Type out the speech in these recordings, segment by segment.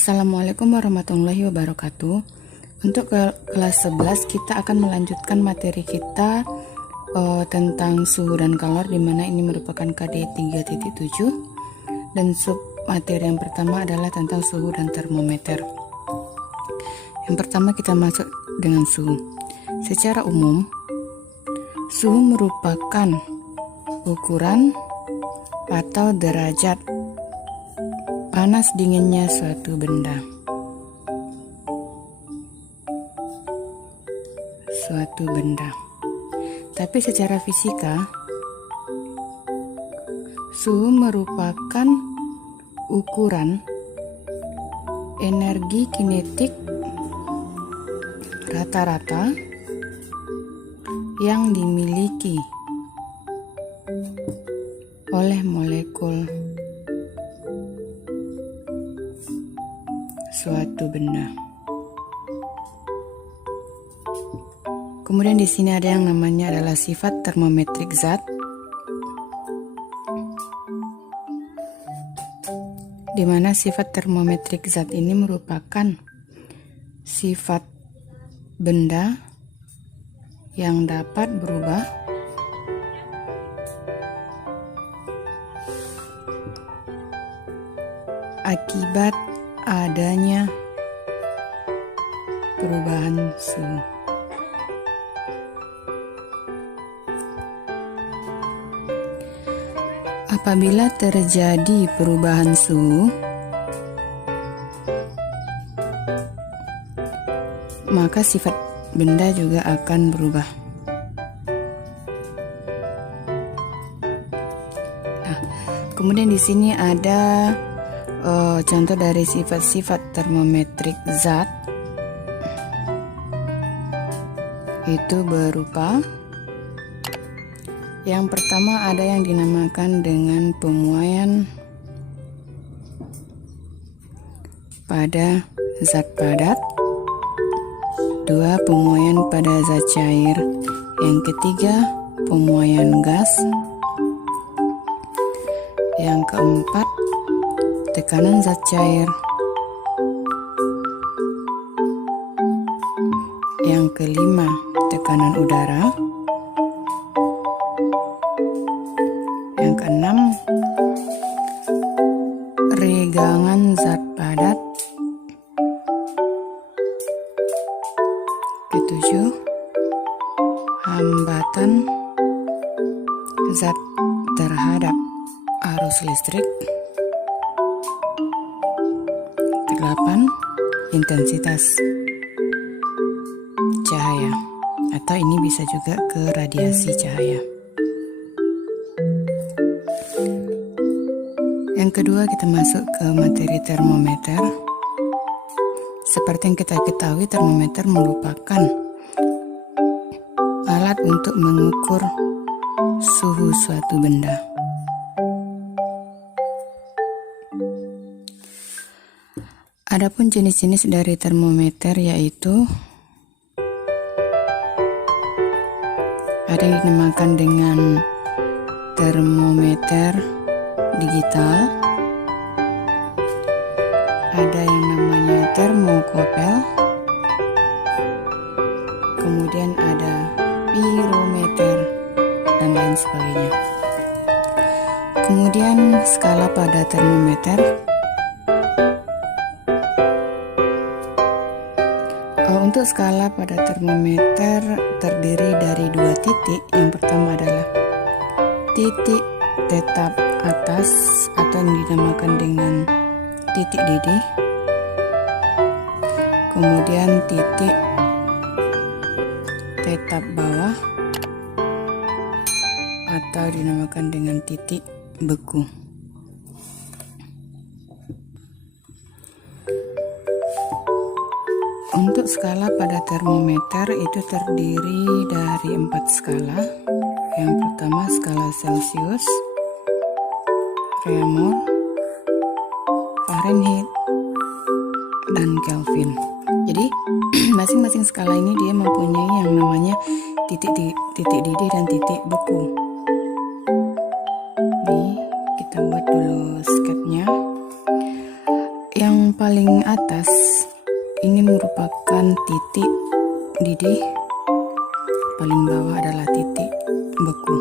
Assalamualaikum warahmatullahi wabarakatuh. Untuk kelas 11 kita akan melanjutkan materi kita tentang suhu dan kalor, dimana ini merupakan KD 3.7 dan sub materi yang pertama adalah tentang suhu dan termometer. Yang pertama kita masuk dengan suhu. Secara umum, suhu merupakan ukuran atau derajat panas dinginnya suatu benda. Tapi secara fisika, suhu merupakan ukuran energi kinetik rata-rata yang dimiliki oleh molekul suatu benda. Kemudian di sini ada yang namanya adalah sifat termometrik zat, di mana sifat termometrik zat ini merupakan sifat benda yang dapat berubah akibat adanya perubahan suhu. Apabila terjadi perubahan suhu, maka sifat benda juga akan berubah. Nah, kemudian di sini ada contoh dari sifat-sifat termometrik zat, itu berupa yang pertama ada yang dinamakan dengan pemuaian pada zat padat, dua pemuaian pada zat cair, yang ketiga pemuaian gas, yang keempat tekanan zat cair, yang kelima tekanan udara, yang keenam regangan zat padat, ketujuh hambatan zat terhadap arus listrik, kedelapan intensitas cahaya, atau ini bisa juga ke radiasi cahaya. Yang kedua kita masuk ke materi termometer. Seperti yang kita ketahui, termometer merupakan alat untuk mengukur suhu suatu benda. Adapun jenis-jenis dari termometer yaitu ada yang dinamakan dengan termometer digital, ada yang namanya termokopel, kemudian ada pirometer dan lain sebagainya. Kemudian skala pada termometer, untuk skala pada termometer terdiri dari dua titik. Yang pertama adalah titik tetap atas atau yang dinamakan dengan titik didih, kemudian titik tetap bawah atau dinamakan dengan titik beku. Untuk skala pada termometer itu terdiri dari 4 skala. Yang pertama skala Celsius, Reaumur, Fahrenheit, dan Kelvin. Jadi masing-masing skala ini dia mempunyai yang namanya titik didih dan titik beku. Nih kita buat dulu sketnya. Yang paling atas ini merupakan titik didih, paling bawah adalah titik beku.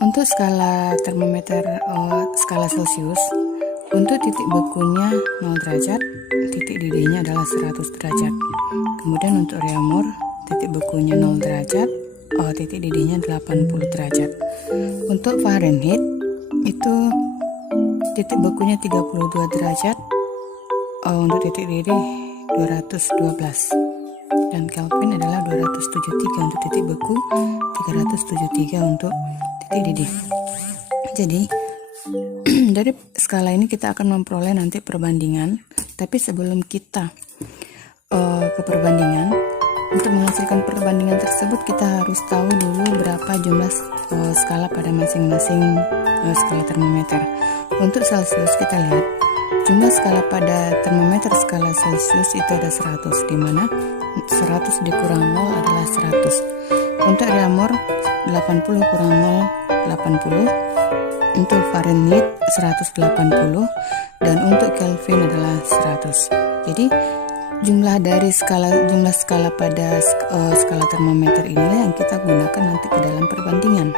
Untuk skala termometer skala Celcius, untuk titik bekunya 0 derajat, titik didihnya adalah 100 derajat. Kemudian untuk Reaumur, titik bekunya 0 derajat, titik didihnya 80 derajat. Untuk Fahrenheit itu titik bekunya 32 derajat, untuk titik didih 212, dan Kelvin adalah 273 untuk titik beku, 373 untuk titik didih. Jadi dari skala ini kita akan memperoleh nanti perbandingan. Tapi sebelum kita ke perbandingan, untuk menghasilkan perbandingan tersebut kita harus tahu dulu berapa jumlah skala pada masing-masing skala termometer. Untuk Celcius kita lihat jumlah skala pada termometer skala Celcius itu ada 100, di mana 100 dikurang 0 adalah 100. Untuk Reaumur 80 kurang 0 80. Untuk Fahrenheit 180 dan untuk Kelvin adalah 100. Jadi jumlah skala pada skala termometer inilah yang kita gunakan nanti ke dalam perbandingan.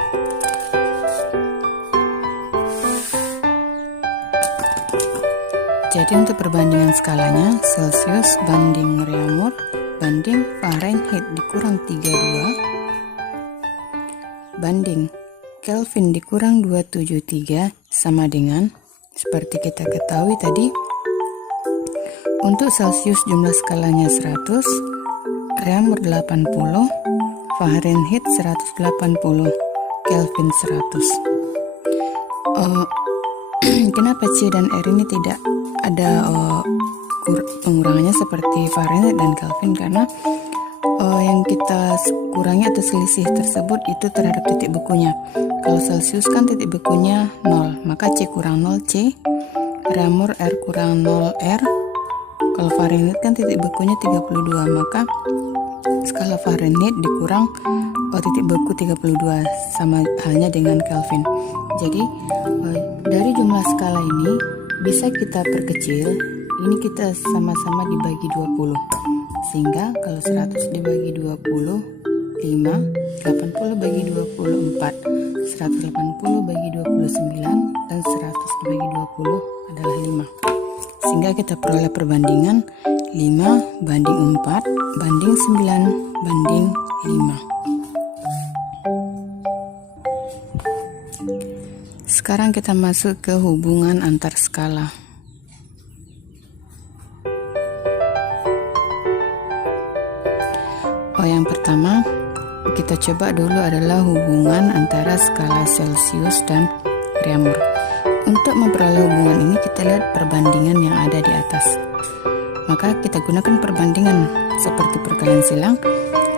Jadi untuk perbandingan skalanya, Celcius banding Reaumur banding Fahrenheit dikurang 32 banding Kelvin dikurang 273 sama dengan, seperti kita ketahui tadi, untuk Celcius jumlah skalanya 100, Reaumur 80, Fahrenheit 180, Kelvin 100. Kenapa C dan R ini tidak ada pengurangannya seperti Fahrenheit dan Kelvin? Karena yang kita kurangi atau selisih tersebut itu terhadap titik bekunya. Kalau Celcius kan titik bekunya 0, maka C kurang 0 C, Reaumur R kurang 0 R. Kalau Fahrenheit kan titik bekunya 32, maka skala Fahrenheit dikurang titik beku 32, sama halnya dengan Kelvin. Jadi dari jumlah skala ini bisa kita perkecil. Ini kita sama-sama dibagi 20, sehingga kalau 100 dibagi 20 5, 80 bagi 24 180 bagi 29, dan 100 dibagi 20 adalah 5. Sehingga kita peroleh perbandingan 5 banding 4 banding 9 banding 5. Sekarang kita masuk ke hubungan antar skala. Yang pertama kita coba dulu adalah hubungan antara skala Celcius dan Reaumur. Untuk memperoleh hubungan ini kita lihat perbandingan yang ada di atas. Maka kita gunakan perbandingan seperti perkalian silang,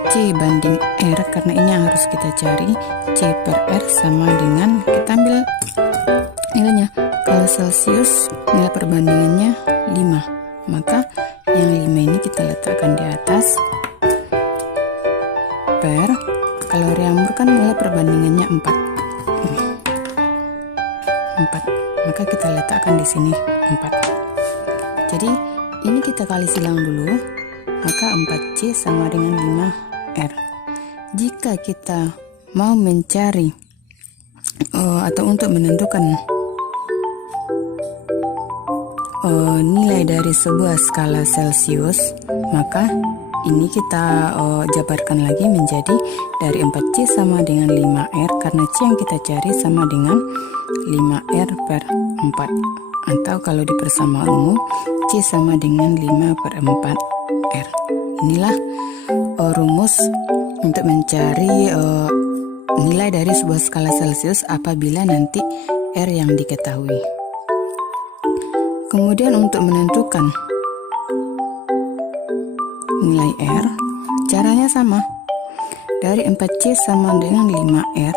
C banding R, karena ini yang harus kita cari. C per R sama dengan, kita ambil nilainya. Kalau Celcius nilai perbandingannya 5, maka yang 5 ini kita letakkan di atas, per, kalau Reaumur kan nilai perbandingannya 4, maka kita letakkan di sini 4. Jadi ini kita kali silang dulu, maka 4C sama dengan 5R. Jika kita mau mencari atau untuk menentukan nilai dari sebuah skala Celcius, maka ini kita jabarkan lagi menjadi dari 4C sama dengan 5R, karena C yang kita cari sama dengan 5R per 4. Atau kalau di persamaan umum, C sama dengan 5 per 4R. Inilah rumus untuk mencari nilai dari sebuah skala Celcius apabila nanti R yang diketahui. Kemudian untuk menentukan nilai R, caranya sama. Dari 4C sama dengan 5R,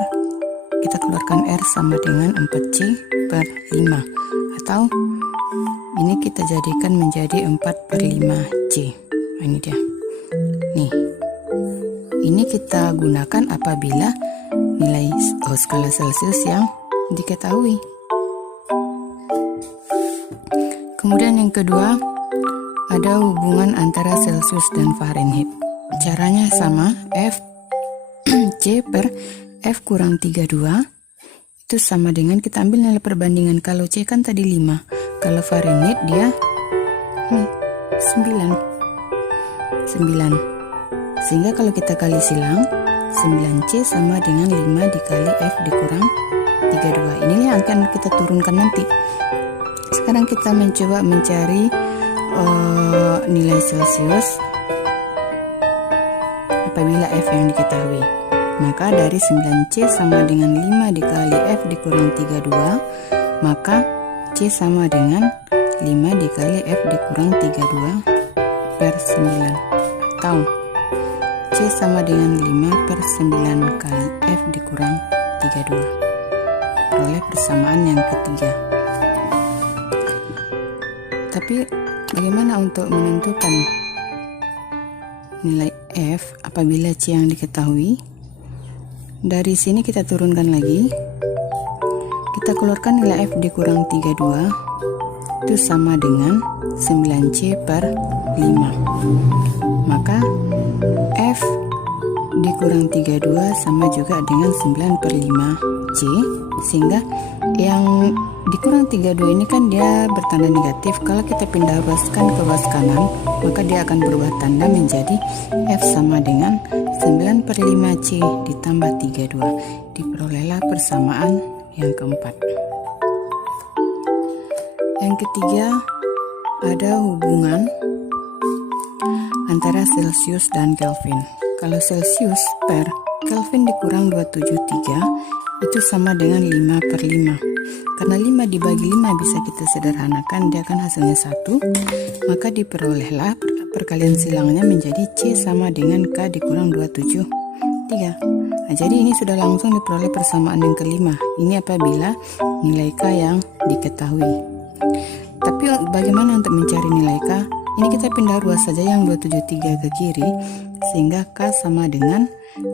kita keluarkan R sama dengan 4C per 5. Atau ini kita jadikan menjadi 4 per 5C. Nah, ini dia. Nih, ini kita gunakan apabila nilai skala Celcius yang diketahui. Kemudian yang kedua, ada hubungan antara Celsius dan Fahrenheit. Caranya sama, C per F kurang 32 itu sama dengan, kita ambil nilai perbandingan. Kalau C kan tadi 5, kalau Fahrenheit dia ini 9. Sehingga kalau kita kali silang, 9C sama dengan 5 dikali F dikurang 32. Inilah yang akan kita turunkan nanti. Sekarang kita mencoba mencari nilai Celsius apabila F yang diketahui. Maka dari 9C sama dengan 5 dikali F dikurang 32, maka C sama dengan 5 dikali F dikurang 32 per 9, atau C sama dengan 5 per 9 kali F dikurang 32. Peroleh persamaan yang ketiga. Tapi bagaimana untuk menentukan nilai F apabila C yang diketahui? Dari sini kita turunkan lagi. Kita keluarkan nilai F dikurang 32 itu sama dengan 9C per 5. Maka F dikurang 32 sama juga dengan 9 per 5C, sehingga yang dikurang 32 ini kan dia bertanda negatif. Kalau kita pindah ruaskan ke ruas kanan, maka dia akan berubah tanda menjadi F sama dengan 9 per 5C ditambah 32. Diperolehlah persamaan yang keempat. Yang ketiga, ada hubungan antara Celsius dan Kelvin. Kalau Celsius per Kelvin dikurang 273 itu sama dengan 5 per 5. Karena 5 dibagi 5 bisa kita sederhanakan, dia akan hasilnya 1, maka diperolehlah perkalian silangnya menjadi C sama dengan K dikurang 273. Nah, jadi ini sudah langsung diperoleh persamaan yang kelima. Ini apabila nilai K yang diketahui. Tapi bagaimana untuk mencari nilai K? Ini kita pindah ruas saja yang 273 ke kiri, sehingga K sama dengan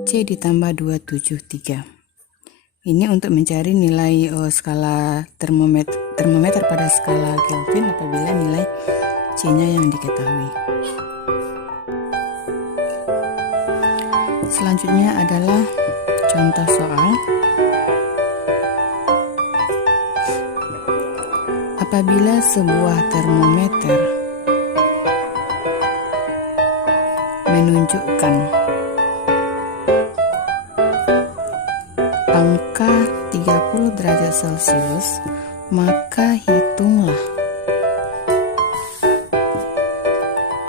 C ditambah 273. Ini untuk mencari nilai skala termometer pada skala Kelvin apabila nilai C-nya yang diketahui. Selanjutnya adalah contoh soal. Apabila sebuah termometer menunjukkan angka 30 derajat Celcius, maka hitunglah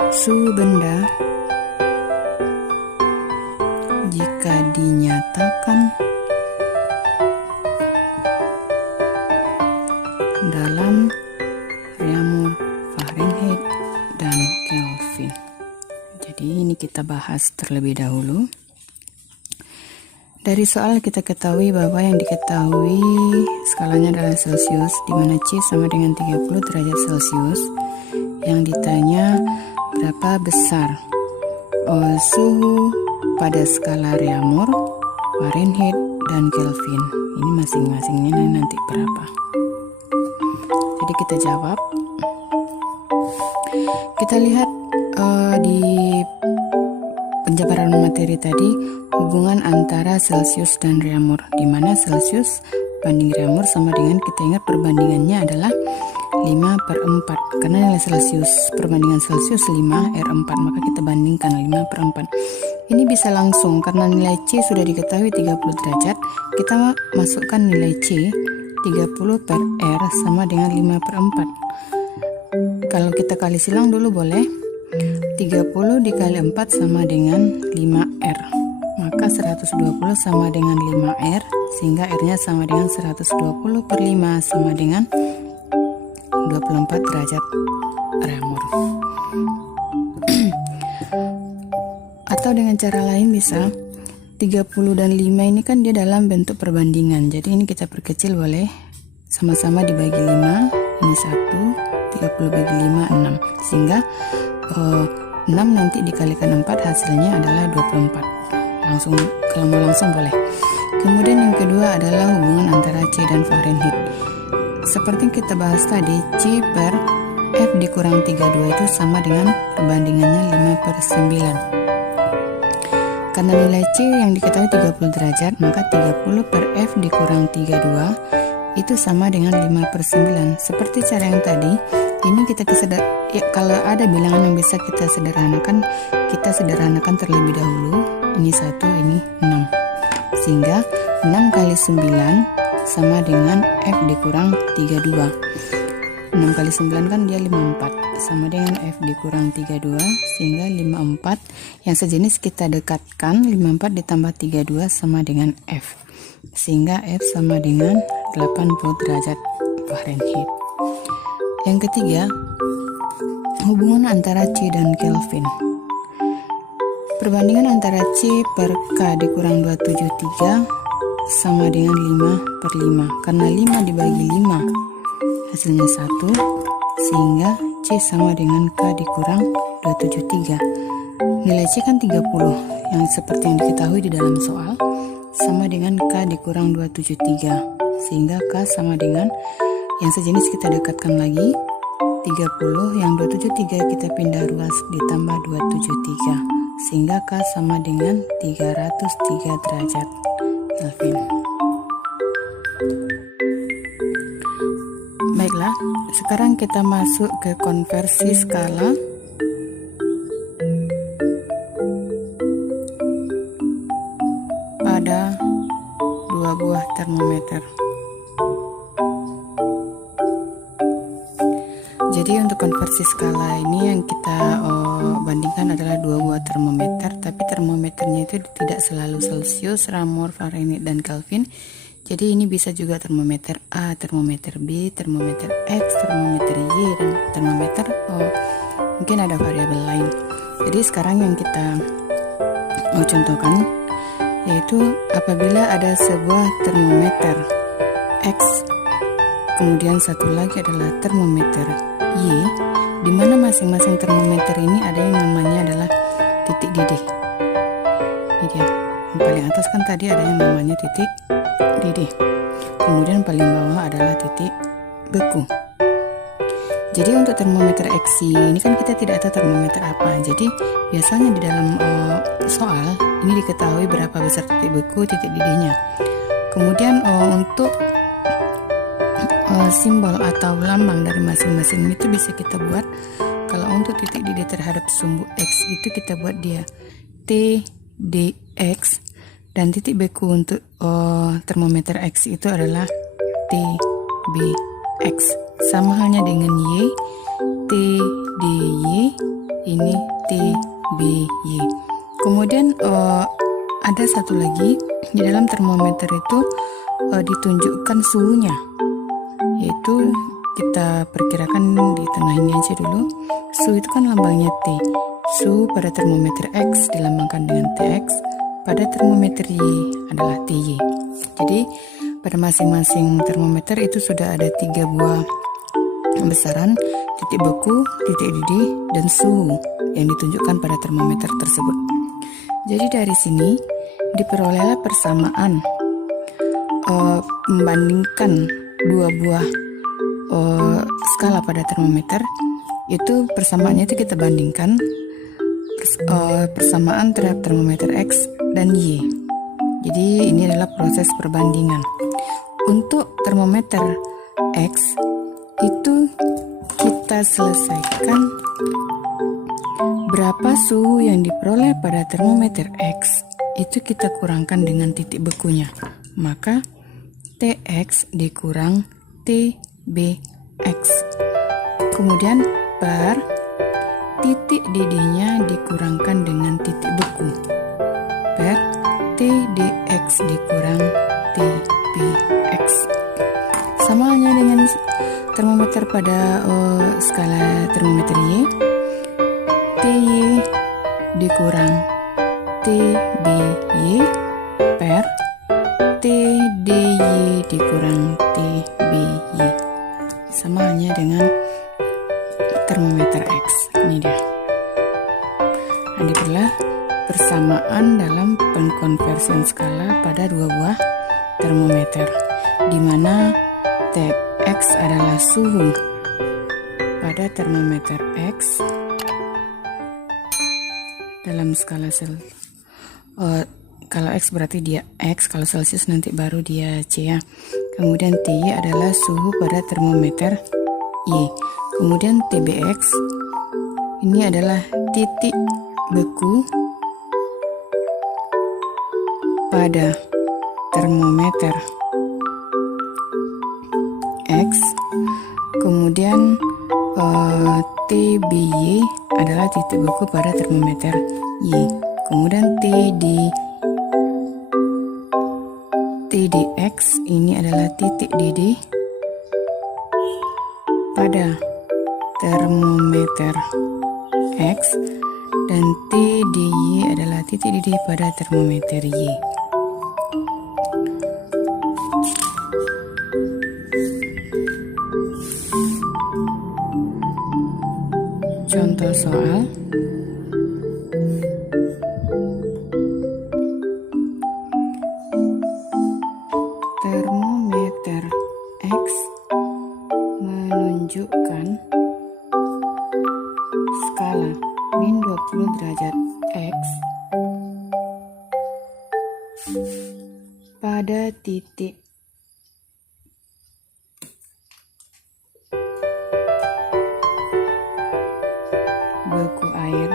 suhu benda jika dinyatakan dalam reaumur Fahrenheit dan Kelvin. Jadi ini kita bahas terlebih dahulu. Dari soal kita ketahui bahwa yang diketahui skalanya adalah Celsius, di mana C sama dengan 30 derajat Celcius. Yang ditanya berapa besar suhu pada skala reaumur, Fahrenheit, dan Kelvin. Ini masing-masingnya nanti berapa. Jadi kita jawab. Kita lihat di penjabaran materi tadi hubungan antara Celsius dan reaumur, di mana Celsius banding reaumur sama dengan, kita ingat perbandingannya adalah 5/4, karena nilai Celsius perbandingan Celsius 5/4, maka kita bandingkan 5/4. Ini bisa langsung karena nilai C sudah diketahui 30 derajat, kita masukkan nilai C 30 per R sama dengan 5/4. Kalau kita kali silang dulu boleh. 30 dikali 4 sama dengan 5R, maka 120 sama dengan 5R, sehingga R nya sama dengan 120 per 5 sama dengan 24 derajat reaumur. Atau dengan cara lain bisa 30 dan 5 ini kan dia dalam bentuk perbandingan, jadi ini kita perkecil boleh, sama-sama dibagi 5, ini 1, 30 bagi 5 6, sehingga 6 nanti dikalikan 4 hasilnya adalah 24. Langsung, kalau mau langsung boleh. Kemudian yang kedua adalah hubungan antara C dan Fahrenheit. Seperti kita bahas tadi, C per F dikurang 32 itu sama dengan perbandingannya 5/9. Karena nilai C yang diketahui 30 derajat, maka 30 per F dikurang 32 itu sama dengan 5/9. Seperti cara yang tadi, ini kita ya, kalau ada bilangan yang bisa kita sederhanakan terlebih dahulu. Ini 1, ini 6. Sehingga 6 kali 9 sama dengan F dikurang 32. 6 kali 9 kan dia 54, sama dengan F dikurang 32, sehingga 54 yang sejenis kita dekatkan. 54 ditambah 32 sama dengan F, sehingga F sama dengan 80 derajat Fahrenheit. Yang ketiga, hubungan antara C dan Kelvin. Perbandingan antara C per K dikurang 273 sama dengan 5/5. Karena 5 dibagi 5 hasilnya 1, sehingga C sama dengan K dikurang 273. Nilai C kan 30, yang seperti yang diketahui di dalam soal, sama dengan K dikurang 273, sehingga K sama dengan yang sejenis kita dekatkan lagi, 30, yang 273 kita pindah ruas ditambah 273, sehingga K sama dengan 303 derajat Kelvin. Baiklah, sekarang kita masuk ke konversi skala. Pada dua buah termometer. Jadi untuk konversi skala ini yang kita bandingkan adalah dua buah termometer, tapi termometernya itu tidak selalu Celsius, Rammor, Fahrenheit, dan Kelvin. Jadi ini bisa juga termometer A, termometer B, termometer X, termometer Y, dan termometer mungkin ada variabel lain. Jadi sekarang yang kita mau contohkan yaitu apabila ada sebuah termometer X, kemudian satu lagi adalah termometer Y, di mana masing-masing termometer ini ada yang namanya adalah titik didih. Ini dia. Yang paling atas kan tadi ada yang namanya titik didih. Kemudian paling bawah adalah titik beku. Jadi untuk termometer XY ini kan kita tidak tahu termometer apa. Jadi biasanya di dalam soal ini diketahui berapa besar titik beku, titik didihnya. Kemudian untuk simbol atau lambang dari masing-masing itu bisa kita buat. Kalau untuk titik didih terhadap sumbu X itu kita buat dia TDX, dan titik beku untuk termometer X itu adalah TBX. Sama halnya dengan Y, TDY, ini TBY. Kemudian ada satu lagi, di dalam termometer itu ditunjukkan suhunya, yaitu kita perkirakan di tengah ini aja dulu. Suhu itu kan lambangnya T. Suhu pada termometer X dilambangkan dengan TX, pada termometer Y adalah TY. Jadi pada masing-masing termometer itu sudah ada 3 buah besaran titik beku, titik didih, dan suhu yang ditunjukkan pada termometer tersebut. Jadi dari sini diperolehlah persamaan membandingkan dua buah skala pada termometer. Itu persamaannya itu kita bandingkan persamaan terhadap termometer X dan Y. Jadi ini adalah proses perbandingan. Untuk termometer X itu kita selesaikan berapa suhu yang diperoleh pada termometer X itu kita kurangkan dengan titik bekunya, maka TX dikurang TBX. Kemudian per titik didihnya dikurangkan dengan titik beku, per TDX dikurang TBX. Sama halnya dengan termometer pada skala termometer Y, TY dikurang TBY per TDY dikurang TBY. Sama halnya dengan termometer X. Ini dia. Adalah persamaan dalam pengkonversian skala pada dua buah termometer, di mana TX adalah suhu pada termometer X dalam skala kalau X berarti dia X, kalau Celsius nanti baru dia C ya. Kemudian TY adalah suhu pada termometer Y. Kemudian TBX ini adalah titik beku pada termometer X. Kemudian TBY adalah titik beku pada termometer Y. Kemudian TDX ini adalah titik didih pada termometer X, dan TDY adalah titik didih pada termometer Y. Contoh soal. Termometer X menunjukkan skala min 20 derajat X pada titik beku air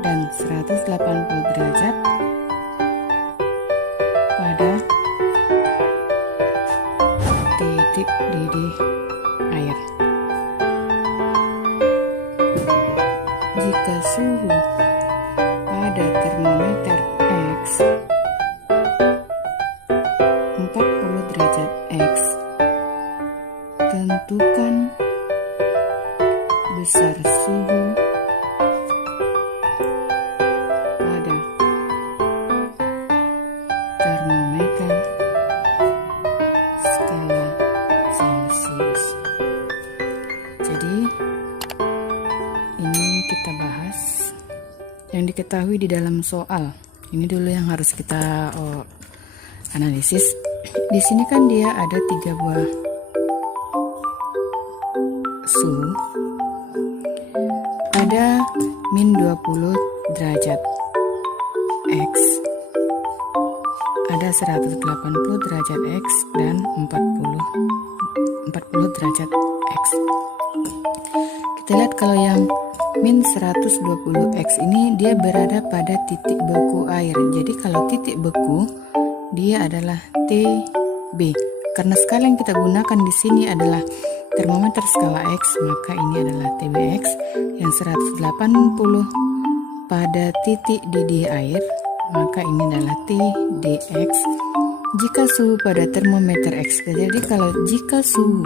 dan 180 derajat pada titik didih air. Jika suhu pada termometer X 40 derajat X, tentukan besar suhu pada termometer skala Celsius. Jadi ini kita bahas yang diketahui di dalam soal. Ini dulu yang harus kita analisis. Di sini kan dia ada 3 buah suhu. Ada min 20 derajat X, ada 180 derajat X, dan 40 derajat X. Kita lihat kalau yang min 120 X ini dia berada pada titik beku air. Jadi kalau titik beku dia adalah TB. Karena skala yang kita gunakan di sini adalah termometer skala X, maka ini adalah TBX yang 180 pada titik didih air, maka ini adalah TDX. Jika suhu pada termometer X, jadi kalau jika suhu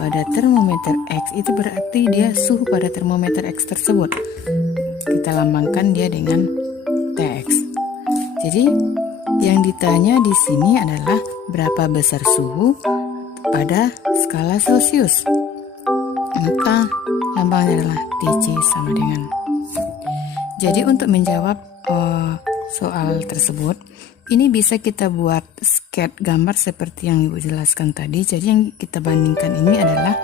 pada termometer X itu berarti dia suhu pada termometer X tersebut. Kita lambangkan dia dengan TX. Jadi yang ditanya di sini adalah berapa besar suhu pada skala Celsius. Maka lambangnya adalah TC sama dengan. Jadi untuk menjawab soal tersebut, ini bisa kita buat sketch gambar seperti yang Ibu jelaskan tadi. Jadi yang kita bandingkan ini adalah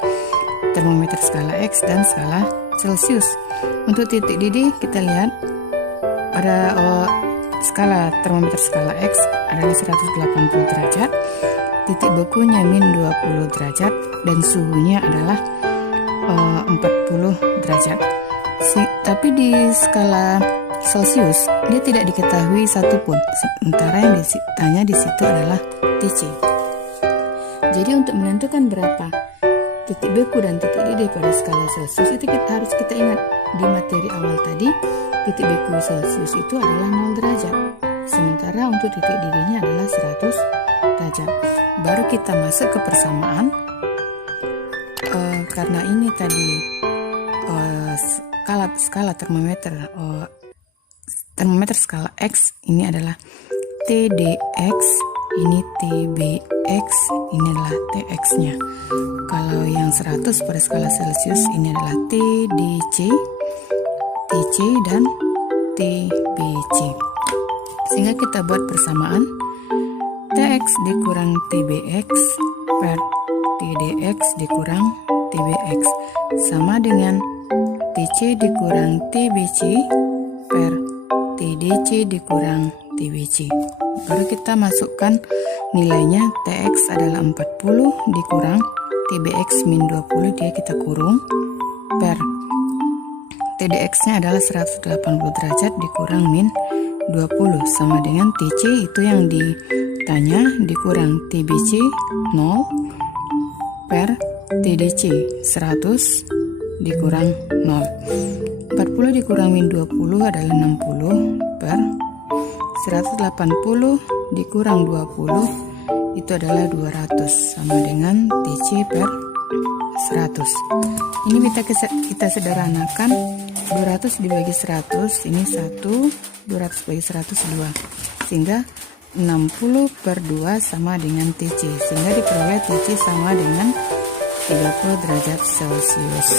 termometer skala X dan skala Celsius. Untuk titik didih kita lihat pada skala termometer skala X adalah 180 derajat. Titik bekunya min 20 derajat dan suhunya adalah 40 derajat. Tapi di skala Celsius dia tidak diketahui satupun, sementara yang ditanya di situ adalah TC. Jadi untuk menentukan berapa titik beku dan titik didih pada skala Celsius itu harus kita ingat di materi awal tadi, titik beku Celsius itu adalah 0 derajat, sementara untuk titik didihnya adalah 100 derajat. Baru kita masuk ke persamaan. Karena ini tadi skala termometer skala X ini adalah TDX, ini TBX, ini adalah TX-nya. Kalau yang 100 pada skala Celsius ini adalah TDC, TC, dan TBC. Sehingga kita buat persamaan TX dikurang TBX per TDX dikurang TBX sama dengan TC dikurang TBC per TDC dikurang TBC. Baru kita masukkan nilainya. TX adalah 40 dikurang TBX min 20, dia kita kurung, per TDX-nya adalah 180 derajat dikurang min 20 sama dengan TC itu yang ditanya dikurang TBC 0 per TDC 100 dikurang 0. 40 dikurang min 20 adalah 60 per 180 dikurang 20 itu adalah 200 sama dengan TC per 100. Ini kita sederhanakan. 200 dibagi 100 ini 1, 200 bagi 100 2, sehingga 60 per 2 sama dengan TC, sehingga diperoleh TC sama dengan 30 derajat Celcius.